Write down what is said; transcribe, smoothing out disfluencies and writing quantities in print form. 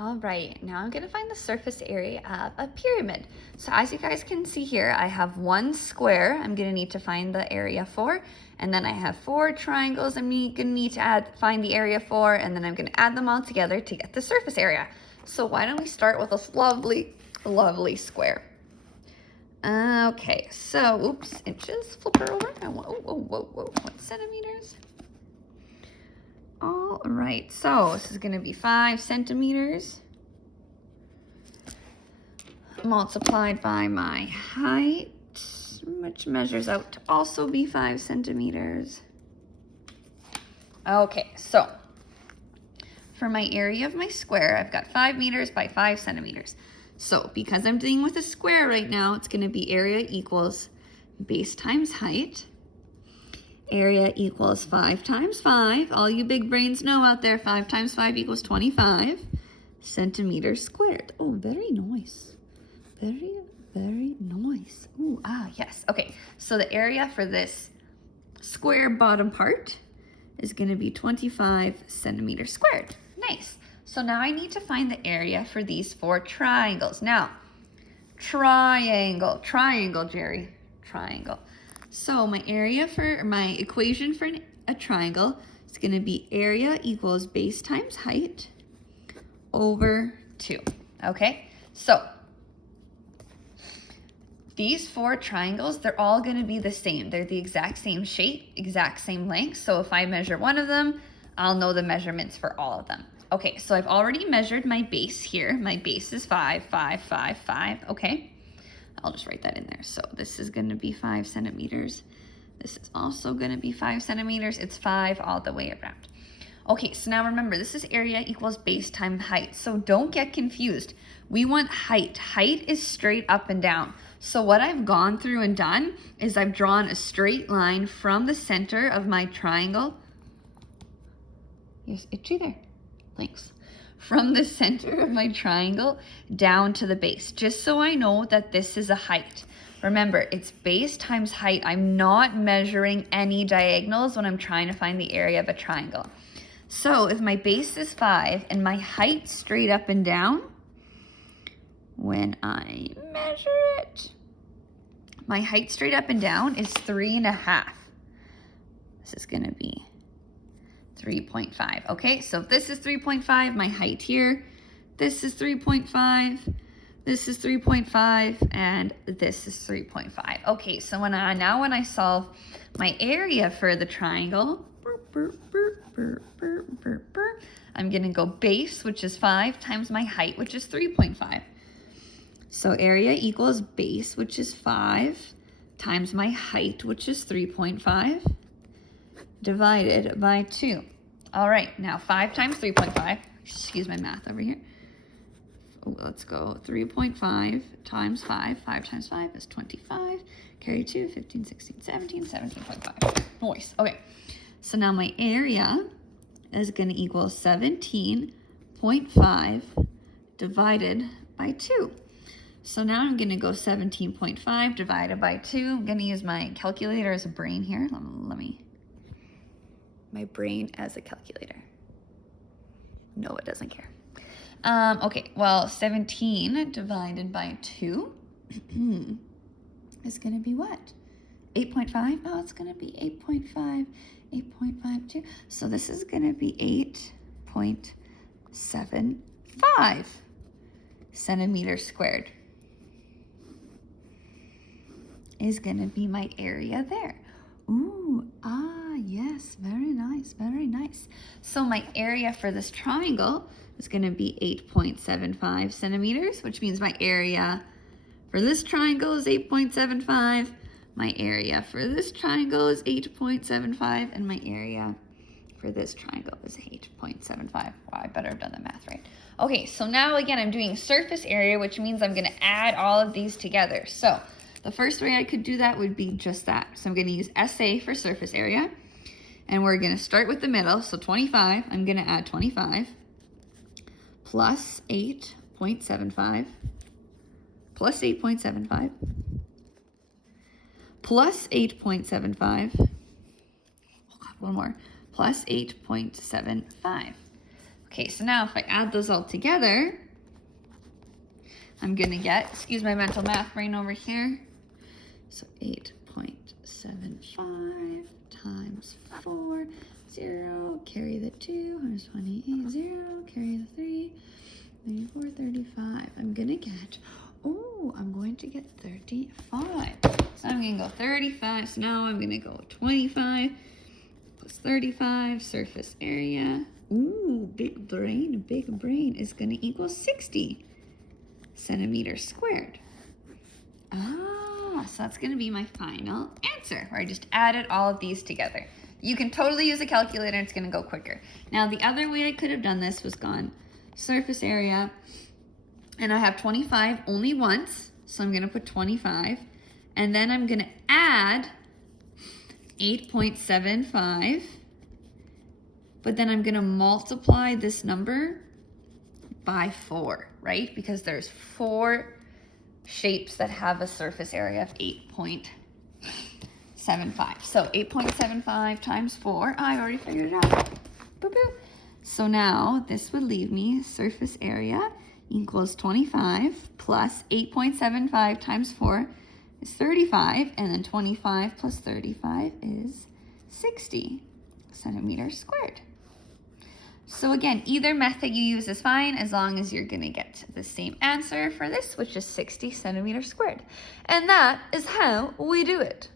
All right, now I'm gonna find the surface area of a pyramid. So as you guys can see here, I have one square I'm gonna need to find the area for, and then I have 4 triangles I'm gonna need to find the area for, and then I'm gonna add them all together to get the surface area. So why don't we start with a lovely, lovely square. Okay, so, oops, inches, flip her over. Whoa, what centimeters? All right, so this is gonna be 5 centimeters multiplied by my height, which measures out to also be 5 centimeters. Okay, so for my area of my square, I've got 5 meters by 5 centimeters. So because I'm dealing with a square right now, it's gonna be area equals base times height. Area equals 5 times 5. All you big brains know out there, 5 times 5 equals 25 centimeters squared. Oh, very nice. Very, very nice. Ooh, yes. Okay, so the area for this square bottom part is going to be 25 centimeters squared. Nice. So now I need to find the area for these 4 triangles. Now, triangle, Jerry, triangle. So my equation for a triangle is going to be area equals base times height over 2. Okay, so these 4 triangles, they're all going to be the same. They're the exact same shape, exact same length. So if I measure one of them, I'll know the measurements for all of them. Okay, so I've already measured my base here. My base is 5, 5, 5, 5. Okay. I'll just write that in there. So this is going to be 5 centimeters. This is also going to be 5 centimeters. It's 5 all the way around. Okay, so now remember, this is area equals base times height. So don't get confused. We want height. Height is straight up and down. So what I've gone through and done is I've drawn a straight line from the center of my triangle. Yes, itchy there. Thanks. From the center of my triangle down to the base, just so I know that this is a height. Remember, it's base times height. I'm not measuring any diagonals when I'm trying to find the area of a triangle. So if my base is 5 and my height straight up and down, when I measure it, my height straight up and down is 3.5. This is gonna be 3.5. Okay, so if this is 3.5, my height here, this is 3.5, this is 3.5, and this is 3.5. Okay, so when I solve my area for the triangle, I'm gonna go base, which is 5, times my height, which is 3.5. So area equals base, which is 5, times my height, which is 3.5, divided by 2. All right, now 5 times 3.5, excuse my math over here. Oh, let's go 3.5 times 5. 5 times 5 is 25. Carry 2, 15, 16, 17, 17.5. Nice. Okay, so now my area is going to equal 17.5 divided by 2. So now I'm going to go 17.5 divided by 2. I'm going to use my calculator as a brain here. My brain as a calculator. No, it doesn't care. Okay, well, 17 divided by 2 is going to be what? 8.5? No, it's going to be 8.5, 8.52. So this is going to be 8.75 centimeters squared is going to be my area there. Ooh, yes, very nice, very nice. So my area for this triangle is going to be 8.75 centimeters, which means my area for this triangle is 8.75. My area for this triangle is 8.75, and my area for this triangle is 8.75. Wow, I better have done the math right. Okay, so now again, I'm doing surface area, which means I'm going to add all of these together. So the first way I could do that would be just that. So I'm going to use SA for surface area. And we're going to start with the middle. So 25, I'm going to add 25 plus 8.75 plus 8.75 plus 8.75. Oh God, one more. Plus 8.75. Okay, so now if I add those all together, I'm gonna get, excuse my mental math brain over here, so 8.75 times 4, 0, carry the 2, 128, 0, carry the 3, 34, 35. I'm gonna get, oh, I'm going to get 35. So I'm gonna go 35, so now I'm gonna go 25 plus 35, surface area. Ooh, big brain is gonna equal 60 centimeters squared. Ah, so that's gonna be my final answer, where I just added all of these together. You can totally use a calculator, it's gonna go quicker. Now the other way I could have done this was gone surface area, and I have 25 only once, so I'm gonna put 25, and then I'm gonna add 8.75, but then I'm gonna multiply this number by 4, right? Because there's 4 shapes that have a surface area of 8.75. So 8.75 times 4, I already figured it out. Boop, boop. So now this would leave me surface area equals 25 plus 8.75 times 4 is 35, and then 25 plus 35 is 60 centimeters squared. So again, either method you use is fine as long as you're gonna get the same answer for this, which is 60 centimeters squared. And that is how we do it.